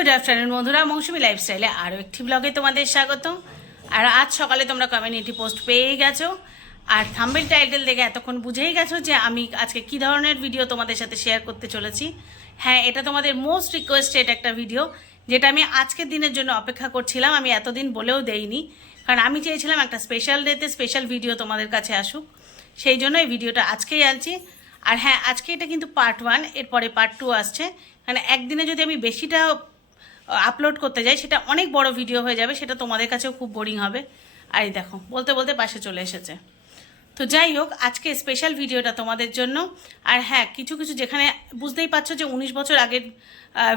Good afternoon বন্ধুরা। মৌসুমি লাইফস্টাইলে আরও একটি ব্লগে তোমাদের স্বাগত আর আজ সকালে তোমরা কমিউনিটি পোস্ট পেয়ে গেছো। আর থাম্বেল টাইটেল দেখে এতক্ষণ বুঝেই গেছো যে আমি আজকে কী ধরনের ভিডিও তোমাদের সাথে শেয়ার করতে চলেছি। হ্যাঁ এটা তোমাদের মোস্ট রিকোয়েস্টেড একটা ভিডিও যেটা আমি আজকের দিনের জন্য অপেক্ষা করছিলাম। আমি এতদিন বলেও দেইনি। কারণ আমি চেয়েছিলাম একটা স্পেশাল ডেতে স্পেশাল ভিডিও তোমাদের কাছে আসুক। সেই জন্য এই ভিডিওটা আজকেই আনছি। আর হ্যাঁ আজকে এটা কিন্তু পার্ট ওয়ান এরপরে পার্ট টু আসছে। মানে একদিনে যদি আমি বেশিটা আপলোড করতে যাই, সেটা অনেক বড় ভিডিও হয়ে যাবে, সেটা তোমাদের কাছেও খুব বোরিং হবে। আর এই দেখো, বলতে বলতে পাশে চলে এসেছে। তো যাই হোক, আজকে স্পেশাল ভিডিওটা তোমাদের জন্য। আর হ্যাঁ কিছু কিছু যেখানে বুঝতেই পারছ যে উনিশ বছর আগের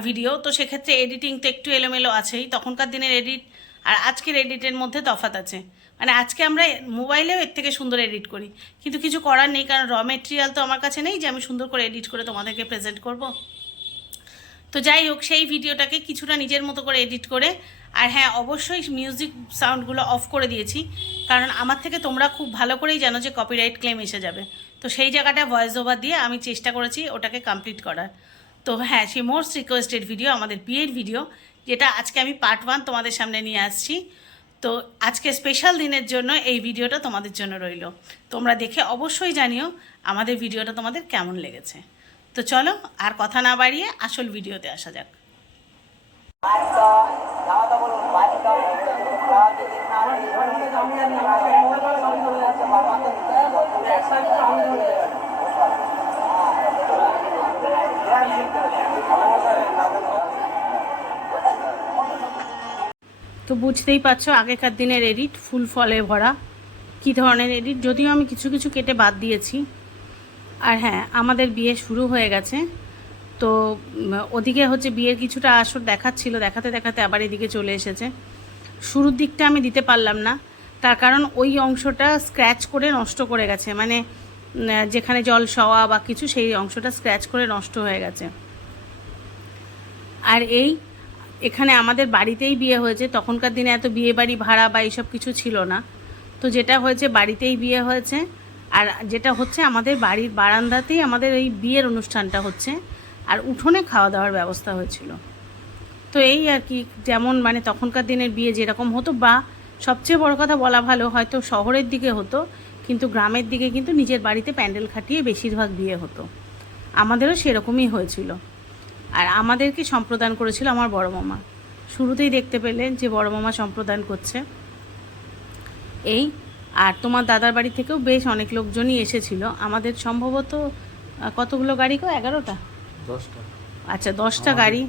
ভিডিও তো সেক্ষেত্রে এডিটিং তো একটু এলোমেলো আছেই। তখনকার দিনের এডিট আর আজকের এডিটের মধ্যে তফাৎ আছে। মানে আজকে আমরা মোবাইলেও এর থেকে সুন্দর এডিট করি। কিন্তু কিছু করার নেই, কারণ র মেটেরিয়াল তো আমার কাছে নেই যে আমি সুন্দর করে এডিট করে তোমাদেরকে প্রেজেন্ট করব। তো যাই হোক, সেই ভিডিওটাকে কিছুটা নিজের মতো করে এডিট করে, আর হ্যাঁ অবশ্যই মিউজিক সাউন্ডগুলো অফ করে দিয়েছি, কারণ আমার থেকে তোমরা খুব ভালো করেই জানো যে কপিরাইট ক্লেম এসে যাবে। তো সেই জায়গাটা ভয়েস ওভার দিয়ে আমি চেষ্টা করেছি ওটাকে কমপ্লিট করার। তো হ্যাঁ সেই মোস্ট রিকোয়েস্টেড ভিডিও আমাদের বিয়ের ভিডিও যেটা আজকে আমি পার্ট ওয়ান তোমাদের সামনে নিয়ে আসছি। তো আজকে স্পেশাল দিনের জন্য এই ভিডিওটা তোমাদের জন্য রইল। তোমরা দেখে অবশ্যই জানিও আমাদের ভিডিওটা তোমাদের কেমন লেগেছে। তো চলো আর কথা না বাড়িয়ে আসল ভিডিওতে আসা যাক। তো বুঝতেই পারছ, আগেকার দিনের এডিট ফুল ফলে ভরা। কী ধরনের এডিট? যদিও আমি কিছু কিছু কেটে বাদ দিয়েছি। আর হ্যাঁ আমাদের বিয়ে শুরু হয়ে গেছে। তো ওদিকে হচ্ছে বিয়ের কিছুটা আসর দেখাচ্ছিল, দেখাতে দেখাতে আবার এদিকে চলে এসেছে। শুরুর দিকটা আমি দিতে পারলাম না। তার কারণ ওই অংশটা স্ক্র্যাচ করে নষ্ট করে গেছে। মানে যেখানে জল সওয়া বা কিছু, সেই অংশটা স্ক্র্যাচ করে নষ্ট হয়ে গেছে। আর এই, এখানে আমাদের বাড়িতেই বিয়ে হয়েছে। তখনকার দিনে এত বিয়ে বাড়ি ভাড়া বা এইসব কিছু ছিল না। তো যেটা হয়েছে, বাড়িতেই বিয়ে হয়েছে। আর যেটা হচ্ছে আমাদের বাড়ির বারান্দাতেই আমাদের এই বিয়ের অনুষ্ঠানটা হচ্ছে, আর উঠোনে খাওয়া দাওয়ার ব্যবস্থা হয়েছিল। তো এই আর কি, যেমন মানে তখনকার দিনের বিয়ে যেরকম হতো বা সবচেয়ে বড় কথা বলা ভালো হয়তো শহরের দিকে হতো, কিন্তু গ্রামের দিকে কিন্তু নিজের বাড়িতে প্যান্ডেল খাটিয়ে বেশিরভাগ বিয়ে হতো। আমাদেরও সেরকমই হয়েছিল। আর আমাদেরকে সম্প্রদান করেছিল আমার বড় মামা। শুরুতেই দেখতে পেলেন যে বড় মামা সম্প্রদান করছে। এই আর তোমার দাদার বাড়ি থেকেও বেশ অনেক লোকজনই এসেছিল। আমাদের সম্ভবত কতগুলো গাড়ি গো? এগারোটা? দশটা। আচ্ছা দশটা গাড়ি।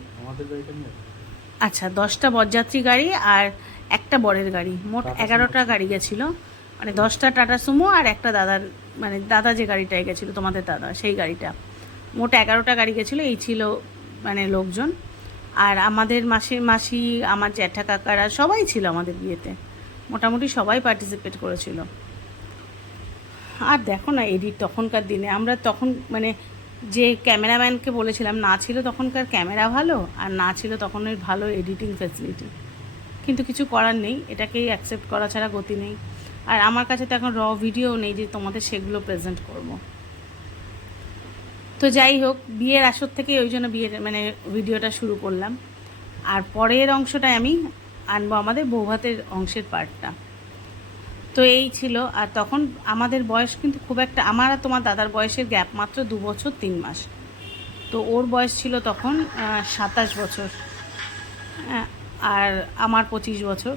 আচ্ছা দশটা বরযাত্রী গাড়ি আর একটা বরের গাড়ি। মোট এগারোটা গাড়ি গেছিল। মানে দশটা টাটা সুমো আর একটা দাদার মানে দাদা যে গাড়িটায় গেছিল তোমাদের দাদা সেই গাড়িটা। মোট এগারোটা গাড়ি গেছিল এই ছিল মানে লোকজন। আর আমাদের মাসির মাসি আমার জ্যাঠা কাকারা সবাই ছিল আমাদের বিয়েতে। মোটামুটি সবাই পার্টিসিপেট করেছিল। আর দেখো না এডিট তখনকার দিনে, আমরা তখন মানে যে ক্যামেরাম্যানকে বলেছিলাম, না ছিল তখনকার ক্যামেরা ভালো, আর না ছিল তখন ওই ভালো এডিটিং ফ্যাসিলিটি কিন্তু কিছু করার নেই, এটাকেই অ্যাকসেপ্ট করা ছাড়া গতি নেই। আর আমার কাছে তো এখন র ভিডিও নেই যে তোমাদের সেগুলো প্রেজেন্ট করব। তো যাই হোক, বিয়ের আসর থেকে ওই জন্য বিয়ের মানে ভিডিওটা শুরু করলাম। আর পরের অংশটায় আমি আনব আমাদের বৌভাতের অংশের পার্টটা। তো এই ছিল আর তখন আমাদের বয়স কিন্তু খুব একটা আমার আর তোমার দাদার বয়সের গ্যাপ মাত্র দু বছর তিন মাস। তো ওর বয়স ছিল তখন সাতাশ বছর। হ্যাঁ, আর আমার পঁচিশ বছর।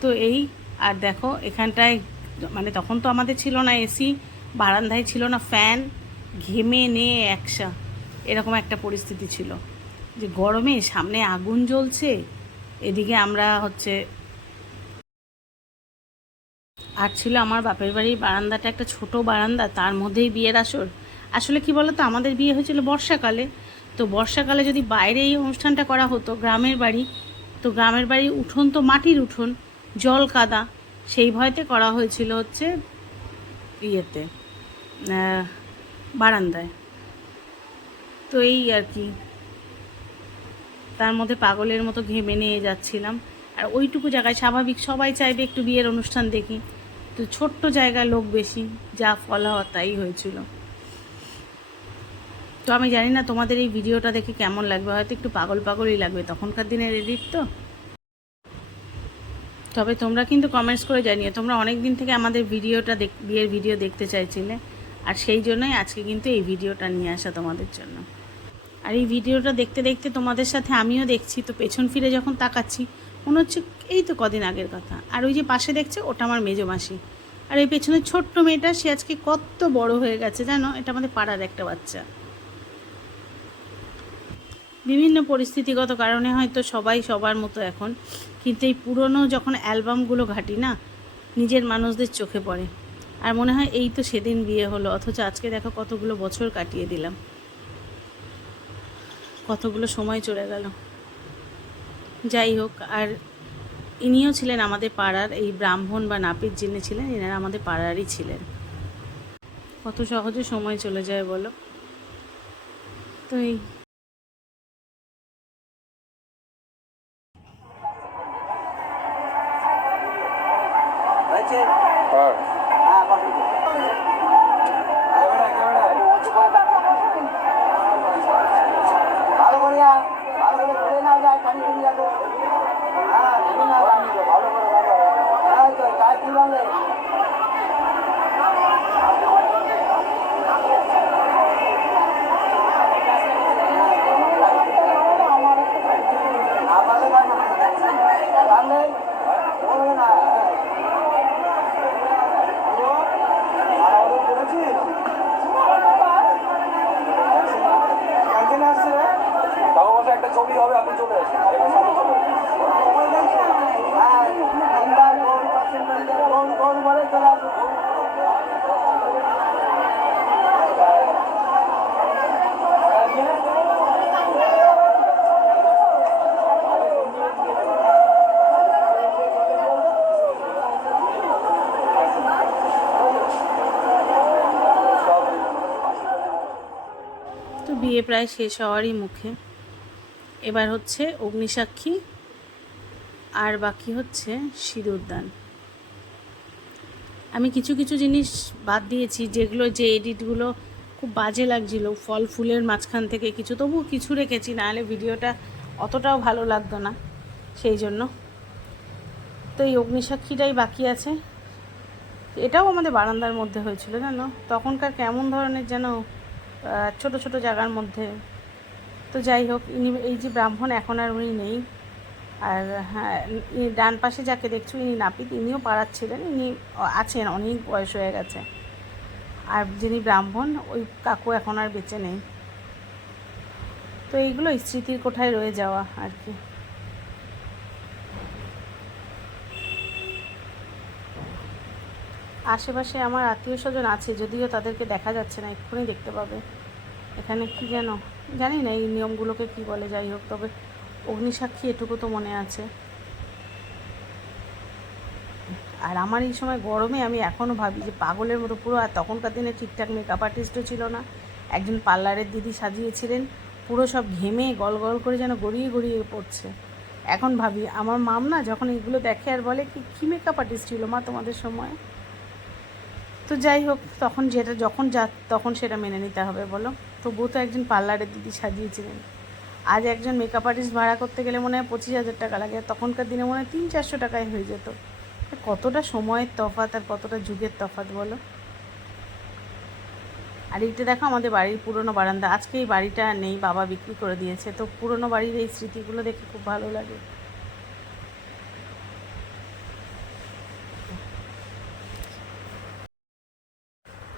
তো এই আর দেখো এখানটায় মানে তখন তো আমাদের ছিল না এসি বারান্দায় ছিল না ফ্যান ঘেমে নিয়ে একসা এরকম একটা পরিস্থিতি ছিল। যে গরমে সামনে আগুন জ্বলছে এদিকে আমরা হচ্ছে আর ছিল আমার বাপের বাড়ির বারান্দাটা একটা ছোট বারান্দা, তার মধ্যেই বিয়ের আসর। আসলে কি বলতো, আমাদের বিয়ে হয়েছিল বর্ষাকালে। তো বর্ষাকালে যদি বাইরে এই অনুষ্ঠানটা করা হতো, গ্রামের বাড়ি, তো গ্রামের বাড়ি উঠোন তো মাটির উঠোন, জল কাদা, সেই ভয়তে করা হয়েছিল হচ্ছে ইয়েতে বারান্দায়। তো এই আর কি। তার মধ্যে পাগলের মতো ঘেমে নিয়ে যাচ্ছিলাম। আর ওইটুকু জায়গায় স্বাভাবিক সবাই চাইবে একটু বিয়ের অনুষ্ঠান দেখি। তো ছোট্ট জায়গায় লোক বেশি, যা ফল তাই হয়েছিল। তো আমি জানি না তোমাদের এই ভিডিওটা দেখে কেমন লাগবে, হয়তো একটু পাগল পাগলই লাগবে তখনকার দিনের এডিট তো। তবে তোমরা কিন্তু কমেন্টস করে জানিও, তোমরা অনেক দিন থেকে আমাদের ভিডিওটা দেখ, বিয়ের ভিডিও দেখতে চাইছিলে। আর সেই জন্যই আজকে কিন্তু এই ভিডিওটা নিয়ে আসা তোমাদের জন্য। আর এই ভিডিওটা দেখতে দেখতে তোমাদের সাথে আমিও দেখছি, তো পেছন ফিরে যখন তাকাচ্ছি, মনে হচ্ছে এই তো কদিন আগের কথা। আর ওই যে পাশে দেখছে, ওটা আমার মেজো মাসি। আর এই পেছনে ছোট্ট মেয়েটা, সে আজকে কত বড় হয়ে গেছে জানো? এটা আমাদের পাড়ার একটা বাচ্চা। বিভিন্ন পরিস্থিতিগত কারণে হয়তো সবাই সবার মতো এখন, কিন্তু এই পুরনো যখন অ্যালবামগুলো ঘাটি না, নিজের মানুষদের চোখে পড়ে। আর মনে হয় এই তো সেদিন বিয়ে হলো, অথচ আজকে দেখো কতগুলো বছর কাটিয়ে দিলাম। কতগুলো সময় চলে গেল। যাই হোক, আর ইনিও ছিলেন আমাদের পাড়ার, এই ব্রাহ্মণ বা নাপিত যিনি ছিলেন, এনারা আমাদের পাড়ারই ছিলেন। কত সহজে সময় চলে যায় বলো? তো এই প্রায় শেষ হওয়ারই মুখে। এবার হচ্ছে অগ্নিসাক্ষী, আর বাকি হচ্ছে সিঁদুরদান। আমি কিছু কিছু জিনিস বাদ দিয়েছি, যেগুলো যে এডিটগুলো খুব বাজে লাগছিল, ফল ফুলের মাঝখান থেকে কিছু। তবু কিছু রেখেছি, নাহলে ভিডিওটা অতটাও ভালো লাগতো না, সেই জন্য। তো এই অগ্নিসাক্ষীটাই বাকি আছে। এটাও আমাদের বারান্দার মধ্যে হয়েছিল, জানো? তখনকার কেমন ধরনের যেন ছোট ছোট জায়গার মধ্যে। তো যাই হোক, ইনি, এই যে ব্রাহ্মণ এখন আর উনি নেই। আর হ্যাঁ ডান পাশে যাকে দেখছ, ইনি নাপিত, ইনিও পাড়ার ছিলেন ইনি আছেন, অনেক বয়স হয়ে গেছে। আর যিনি ব্রাহ্মণ, ওই কাকু এখন আর বেঁচে নেই। তো এইগুলো স্মৃতির কোঠায় রয়ে যাওয়া আর কি। আশেপাশে আমার আত্মীয় স্বজন আছে, যদিও তাদেরকে দেখা যাচ্ছে না, এক্ষুনি দেখতে পাবে। এখানে কি যেন, জানি না এই নিয়মগুলোকে কি বলে, যাই হোক, তবে অগ্নিসাক্ষী এটুকু তো মনে আছে। আর আমার এই সময় গরমে আমি এখনও ভাবি যে পাগলের মতো পুরো, আর তখনকার দিনে ঠিকঠাক মেকআপ আর্টিস্টও ছিল না। একজন পার্লারের দিদি সাজিয়েছিলেন, পুরো সব ঘেমে গল গল করে যেন গড়িয়ে গড়িয়ে পড়ছে। এখন ভাবি, আমার মাম না যখন এগুলো দেখে আর বলে কি, কী মেকআপ আর্টিস্ট ছিল মা তোমাদের সময়? তো যাই হোক, তখন যেটা, যখন যা, তখন সেটা মেনে নিতে হবে, বলো। তবুও তো একজন পার্লারের দিদি সাজিয়েছিলেন। আজ একজন মেকআপ আর্টিস্ট ভাড়া করতে গেলে মনে হয় পঁচিশ হাজার টাকা লাগে তখনকার দিনে মনে হয় তিন, চারশো টাকায় হয়ে যেত। কতটা সময়ের তফাৎ আর কতটা যুগের তফাৎ, বলো। আর এইটা দেখো, আমাদের বাড়ির পুরনো বারান্দা। আজকে এই বাড়িটা নেই, বাবা বিক্রি করে দিয়েছে। তো পুরনো বাড়ির এই স্মৃতিগুলো দেখে খুব ভালো লাগে।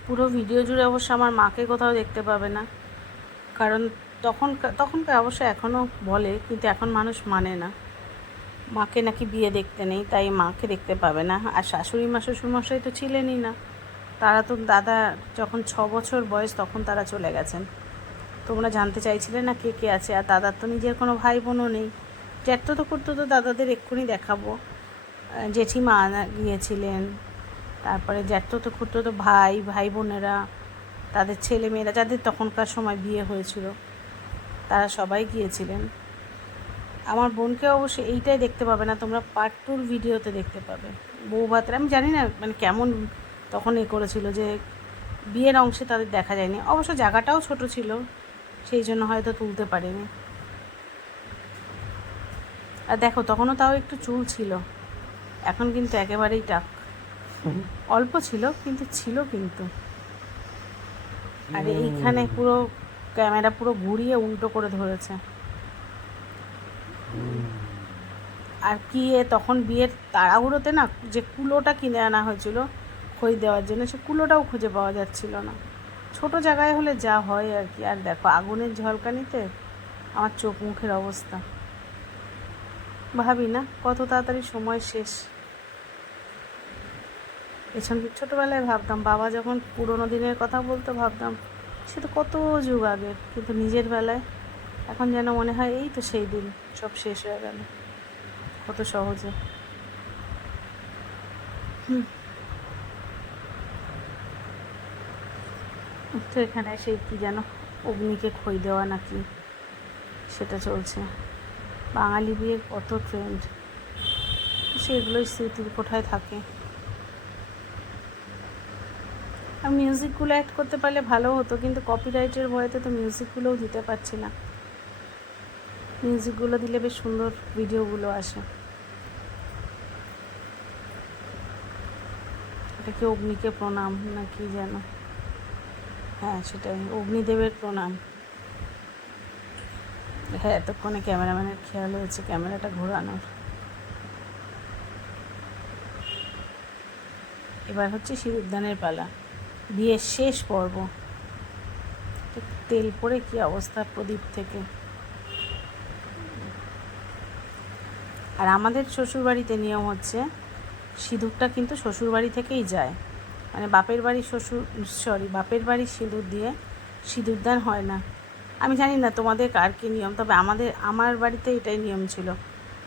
পুরো ভিডিও জুড়ে অবশ্য আমার মাকে কোথাও দেখতে পাবে না। কারণ তখন তখনকার অবশ্য এখনও বলে, কিন্তু এখন মানুষ মানে না। মাকে নাকি বিয়ে দেখতে নেই, তাই মাকে দেখতে পাবে না। আর শাশুড়ি মা, শ্বশুরমশাই তো ছিলেনই না। তারা তো দাদা যখন ছ বছর বয়স তখন তারা চলে গেছেন। তোমরা জানতে চাইছিলে না কে কে আছে? আর দাদার তো নিজের কোনো ভাই বোনও নেই। জ্যাঠতো তো করতো তো দাদাদের এক্ষুনি দেখাবো। জেঠিমা গিয়েছিলেন। তারপরে জ্যাঠতো খুঁড়তো তো ভাই ভাই বোনেরা, তাদের ছেলে মেয়েরা, যাদের তখনকার সময় বিয়ে হয়েছিল, তারা সবাই গিয়েছিলেন। আমার বোনকে অবশ্য এইটাই দেখতে পাবে না, তোমরা পার্ট টুর ভিডিওতে দেখতে পাবে। বউ ভাতের, আমি জানি না মানে কেমন তখন এ করেছিল যে বিয়ের অংশে তাদের দেখা যায়নি। অবশ্য জায়গাটাও ছোট ছিল, সেই জন্য হয়তো তুলতে পারিনি। আর দেখো, তখনও তাও একটু চুল ছিল। এখন কিন্তু একেবারেই টাক অল্প ছিল কিন্তু ছিল কিন্তু। আর এইখানে পুরো ক্যামেরা পুরো ঘুরিয়ে উল্টো করে ধরেছে। আর কি এ তখন বিয়ের তাড়াহুড়োতে না যে কুলোটা কিনে আনা হয়েছিল খই দেওয়ার জন্য সে কুলোটাও খুঁজে পাওয়া যাচ্ছিল না। ছোট জায়গায় হলে যা হয় আর কি। আর দেখো আগুনের ঝলকানিতে আমার চোখ মুখের অবস্থা। ভাবি না কত তাড়াতাড়ি সময় শেষ। পেছন ছোটোবেলায় ভাবতাম, বাবা যখন পুরোনো দিনের কথা বলতো, ভাবতাম সে তো কত যুগ আগে। কিন্তু নিজের বেলায় এখন যেন মনে হয় এই তো সেই দিন, সব শেষ হয়ে গেল। কত সহজে। তো এখানে সেই কি যেন অগ্নিকে খই দেওয়া নাকি সেটা চলছে। বাঙালি বিয়ের কত ট্রেন্ড সেগুলোই স্মৃতির কোঠায় থাকে আর মিউজিকগুলো অ্যাড করতে পারলে ভালো হতো, কিন্তু কপিরাইটের ভয়েতে তো মিউজিকগুলোও দিতে পারছি না। মিউজিকগুলো দিলে বেশ সুন্দর ভিডিওগুলো আসে। এটা কি অগ্নিকে প্রণাম না কি যেন? হ্যাঁ সেটাই, অগ্নিদেবের প্রণাম। হ্যাঁ এতক্ষণে ক্যামেরাম্যানের খেয়াল হয়েছে, ক্যামেরাটা ঘোরানোর। এবার হচ্ছে সিঁদুরদানের পালা। বিয়ের শেষ পর্ব। তেল পড়ে কি অবস্থা প্রদীপ থেকে? আর আমাদের শ্বশুরবাড়িতে নিয়ম হচ্ছে, সিঁদুরটা কিন্তু শ্বশুরবাড়ি থেকেই যায়। মানে বাপের বাড়ি শ্বশুর সরি বাপের বাড়ির সিঁদুর দিয়ে সিঁদুরদান হয় না। আমি জানি না তোমাদের কার কী নিয়ম, তবে আমাদের, আমার বাড়িতে এটাই নিয়ম ছিল।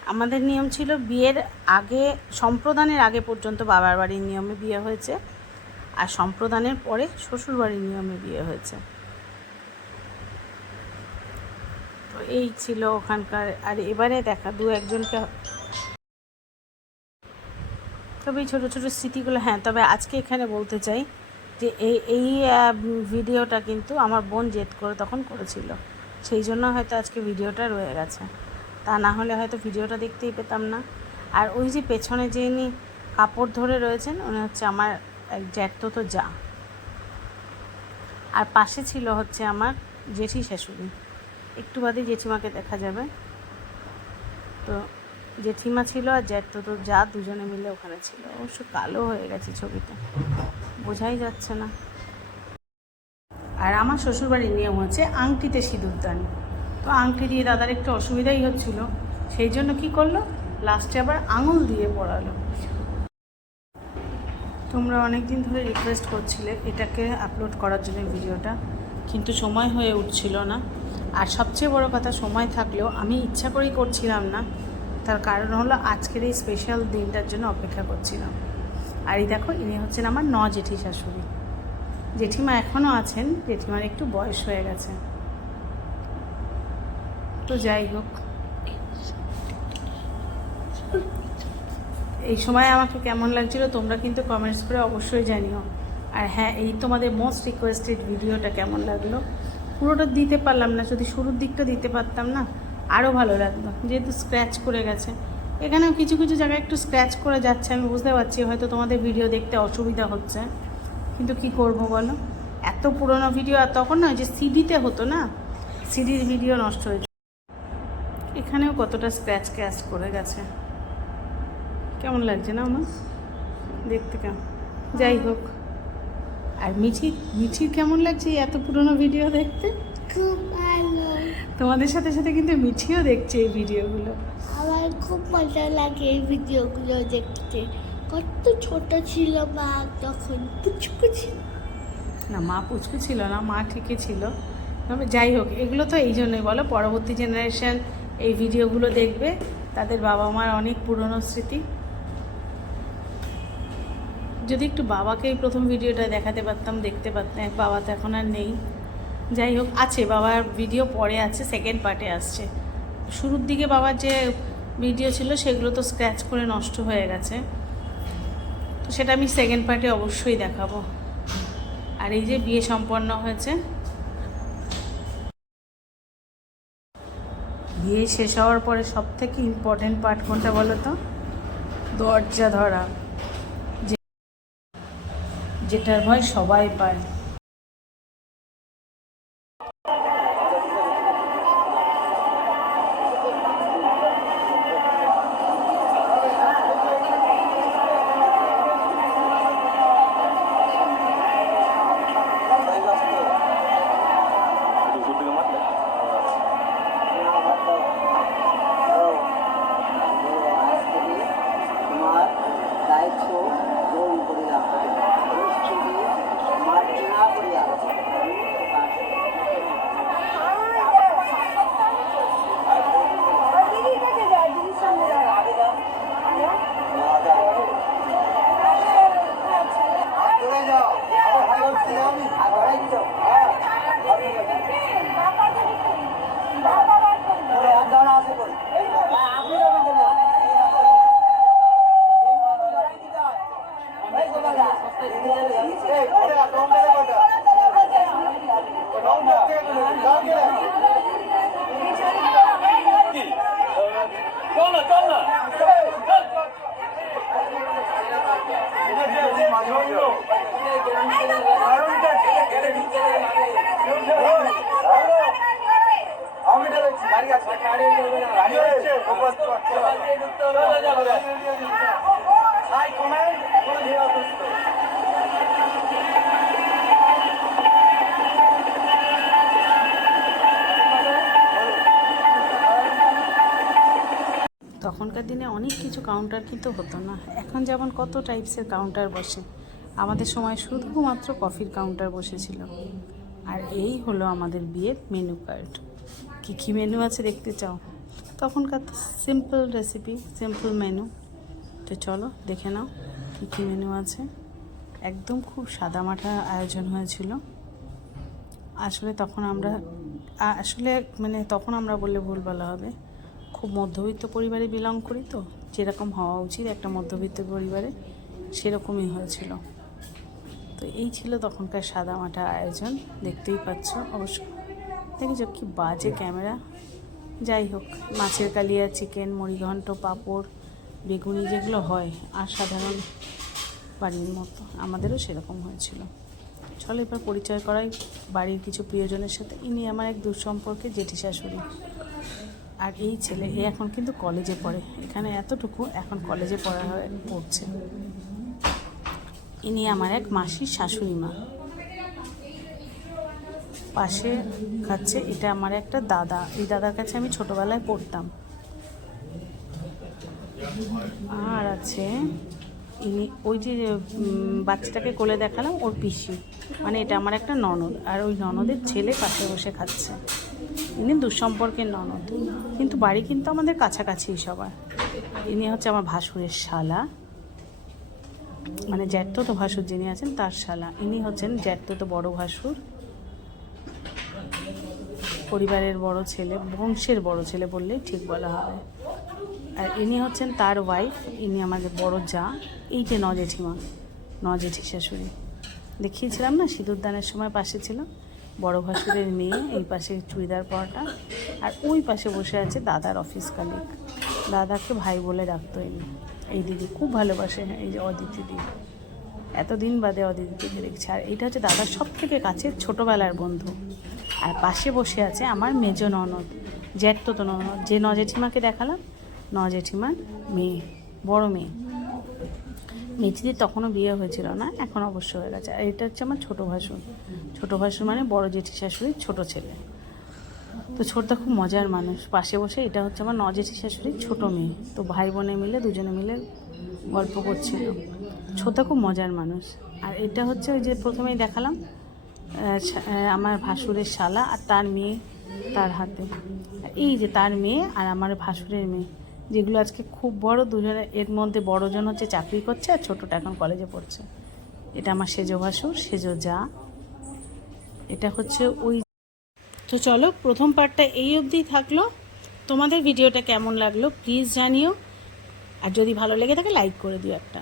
আমাদের নিয়ম ছিল বিয়ের আগে, সম্প্রদানের আগে পর্যন্ত বাবার বাড়ির নিয়মে বিয়ে হয়েছে। আর সম্প্রদানের পরে শ্বশুর বাড়ির নিয়মে বিয়ে হয়েছে। তো এই ছিল ওখানকার, আর এবারে দেখা, দু একজনকে তবে এই ছোটো ছোটো স্মৃতিগুলো হ্যাঁ তবে আজকে এখানে বলতে চাই যে এই এই ভিডিওটা কিন্তু আমার বোন জেদ করে তখন করেছিল। সেই জন্য হয়তো আজকে ভিডিওটা রয়ে গেছে। তা না হলে হয়তো ভিডিওটা দেখতেই পেতাম না। আর ওই যে পেছনে যিনি কাপড় ধরে রয়েছেন, উনি হচ্ছে আমার এক জ্যাঠতো তো যা। আর পাশে ছিল হচ্ছে আমার জেঠি শাশুড়ি। একটু বাদে জেঠিমাকে দেখা যাবে। তো জেঠিমা ছিল আর জ্যাঠতো তো যা, দুজনে মিলে ওখানে ছিল। অবশ্য কালো হয়ে গেছে ছবিতে বোঝাই যাচ্ছে না। আর আমার শ্বশুরবাড়ির নিয়ম হচ্ছে আংটিতে সিঁদুর দান। তো আংটি দিয়ে দাদার একটু অসুবিধাই হচ্ছিল। সেই জন্য কি করল? লাস্টে আবার আঙুল দিয়ে পড়ালো। তোমরা অনেক দিন ধরে রিকোয়েস্ট করছিলে এটাকে আপলোড করার জন্য ভিডিওটা, কিন্তু সময় হয়ে উঠছিল না। আর সবচেয়ে বড় কথা, সময় থাকলেও আমি ইচ্ছা করেই করছিলাম না। তার কারণ হলো আজকের এই স্পেশাল দিনটার জন্য অপেক্ষা করছিলাম। আর এই দেখো, ইনি হচ্ছেন আমার ন জেঠি শাশুড়ি। জেঠিমা এখনও আছেন, জেঠিমার একটু বয়স হয়ে গেছে। তো যাই হোক। এই সময় আমাকে কেমন লাগছিল তোমরা কিন্তু কমেন্টস করে অবশ্যই জানিও। আর হ্যাঁ এই তোমাদের মোস্ট রিকোয়েস্টেড ভিডিওটা কেমন লাগল? পুরোটা দিতে পারলাম না, যদি শুরুর দিকটা দিতে পারতাম না আরও ভালো লাগতো। যেহেতু স্ক্র্যাচ করে গেছে। এখানেও কিছু কিছু জায়গায় একটু স্ক্র্যাচ করে যাচ্ছে, আমি বুঝতে পারছি, হয়তো তোমাদের ভিডিও দেখতে অসুবিধা হচ্ছে। কিন্তু কি করব বলো? এত পুরনো ভিডিও আর তখন নয় যে সিডিতে হতো না? সিডির ভিডিও নষ্ট হয়েছে এখানেও কতটা স্ক্র্যাচ ক্যাচ করে গেছে। কেমন লাগছে না আমার? দেখতে কেমন? যাই হোক। আর মিঠি মিঠির কেমন লাগছে এত পুরনো ভিডিও দেখতে? খুব ভালো। তোমাদের সাথে সাথে কিন্তু মিঠিও দেখছে এই ভিডিওগুলো। আমার খুব মজা লাগে এই ভিডিওগুলো দেখতে। কত ছোট ছিল মা তখন পুচকু ছিল। না মা পুচকু ছিল না মা ঠিকই ছিল। তবে যাই হোক এগুলো তো এই জন্যই বলো পরবর্তী জেনারেশন এই ভিডিওগুলো দেখবে। তাদের বাবা মার অনেক পুরনো স্মৃতি। যদি একটু বাবাকে এই প্রথম ভিডিওটা দেখাতে পারতাম, দেখতে পারতাম বাবা তো এখন আর নেই। যাই হোক, আছে, বাবার ভিডিও পরে আছে সেকেন্ড পার্টে আসছে। শুরুর দিকে বাবার যে ভিডিও ছিল, সেগুলো তো স্ক্র্যাচ করে নষ্ট হয়ে গেছে। তো সেটা আমি সেকেন্ড পার্টে অবশ্যই দেখাবো। আর এই যে বিয়ে সম্পন্ন হয়েছে। বিয়ে শেষ হওয়ার পরে সব থেকে ইম্পর্টেন্ট পার্ট কোনটা বলো তো? দরজা ধরা। যেটার ভয় সবাই পায়। চল তখনকার দিনে অনেক কিছু কাউন্টার কিন্তু হতো না। এখন যেমন কত টাইপসের কাউন্টার বসে। আমাদের সময় শুধুমাত্র কফির কাউন্টার বসেছিল। আর এই হলো আমাদের বিয়ের মেনু কার্ড কী কী মেনু আছে দেখতে চাও? তখনকার সিম্পল রেসিপি সিম্পল মেনু তো চলো, দেখে নাও কী কী মেনু আছে। একদম খুব সাদামাঠা আয়োজন হয়েছিল। আসলে তখন আমরা আসলে মানে তখন আমরা বললে ভুল বলা হবে। খুব মধ্যবিত্ত পরিবারে বিলং করি তো। যেরকম হওয়া উচিত একটা মধ্যবিত্ত পরিবারে সেরকমই হয়েছিল। তো এই ছিল তখনকার সাদামাটা আয়োজন দেখতেই পাচ্ছ। অবশ্য দেখেছ কি বাজে ক্যামেরা যাই হোক মাছের কালিয়া চিকেন মুড়িঘণ্ট পাঁপড় বেগুনি যেগুলো হয় আর সাধারণ বাড়ির মতো। আমাদেরও সেরকম হয়েছিল। চলো এবার পরিচয় করাই বাড়ির কিছু প্রিয়জনের সাথে। ইনি আমার এক দুঃসম্পর্কে জেঠি শাশুড়ি আর এই ছেলে, এ এখন কিন্তু কলেজে পড়ে। এখানে এতটুকু এখন কলেজে পড়া পড়ছে। ইনি আমার এক মাসির শাশুড়ি মা। পাশে খাচ্ছে এটা আমার একটা দাদা। এই দাদার কাছে আমি ছোটবেলায় পড়তাম। আর আছে, ইনি, ওই যে বাচ্চাটাকে কোলে দেখালাম, ওর পিসি। মানে এটা আমার একটা ননদ। আর ওই ননদের ছেলে পাশে বসে খাচ্ছে। ইনি দুঃসম্পর্কের ননদ, কিন্তু বাড়ি কিন্তু আমাদের কাছাকাছি সবার। ইনি হচ্ছে আমার ভাসুরের শালা। মানে জ্যাঠতো তো ভাসুর যিনি আছেন, তার শালা। ইনি হচ্ছেন জ্যাঠতো তো বড় ভাসুর। পরিবারের বড় ছেলে, বংশের বড় ছেলে বললেই ঠিক বলা হবে। আর ইনি হচ্ছেন তার ওয়াইফ ইনি আমাদের বড় যা। এই যে ন জেঠিমা ন জেঠি শাশুড়ি। দেখিয়েছিলাম না, সিঁদুরদানের সময় পাশে ছিল? বড় ভাসুরের মেয়ে, এই পাশে চুড়িদার পরাটা। আর ওই পাশে বসে আছে দাদার অফিস কালিক দাদাকে ভাই বলে ডাকতো ইনি এই দিদি খুব ভালোবাসে এই যে অদিতি দিদি। এতদিন বাদে অদিতিকে দেখছি আর এটা হচ্ছে দাদার সব থেকে কাছের ছোটোবেলার বন্ধু। আর পাশে বসে আছে আমার মেজ ননদ, জ্যাঠতো তো ননদ। যে ন জেঠিমাকে দেখালাম, ন জেঠিমার মেয়ে, বড় মেয়ে। মেচিদির তখনও বিয়ে হয়েছিল না, এখন অবশ্য হয়ে গেছে। আর এটা হচ্ছে আমার ছোটো ভাসুর। ছোটো ভাসুর মানে বড় জেঠি শাশুড়ির ছোটো ছেলে। তো ছোটদা খুব মজার মানুষ। পাশে বসে এটা হচ্ছে আমার নজেঠি শাশুড়ির ছোটো মেয়ে। তো ভাই বোনে মিলে, দুজনে মিলে গল্প করছিল। ছোটদা খুব মজার মানুষ। আর এটা হচ্ছে ওই যে প্রথমেই দেখালাম আমার ভাসুরের শালা আর তার মেয়ে তার হাতে। এই যে তার মেয়ে আর আমার ভাসুরের মেয়ে, যেগুলো আজকে খুব বড়, দুজনে, এর মধ্যে বড়জন হচ্ছে চাকরি করছে আর ছোটোটা এখন কলেজে পড়ছে। এটা আমার সেজো ভাসুর সেজো যা। এটা হচ্ছে ওই তো চলো, প্রথম পার্টটা এই অবধিই থাকল। তোমাদের ভিডিওটা কেমন লাগল প্লিজ জানিও। আর যদি ভালো লেগে থাকে লাইক করে দিও একটা।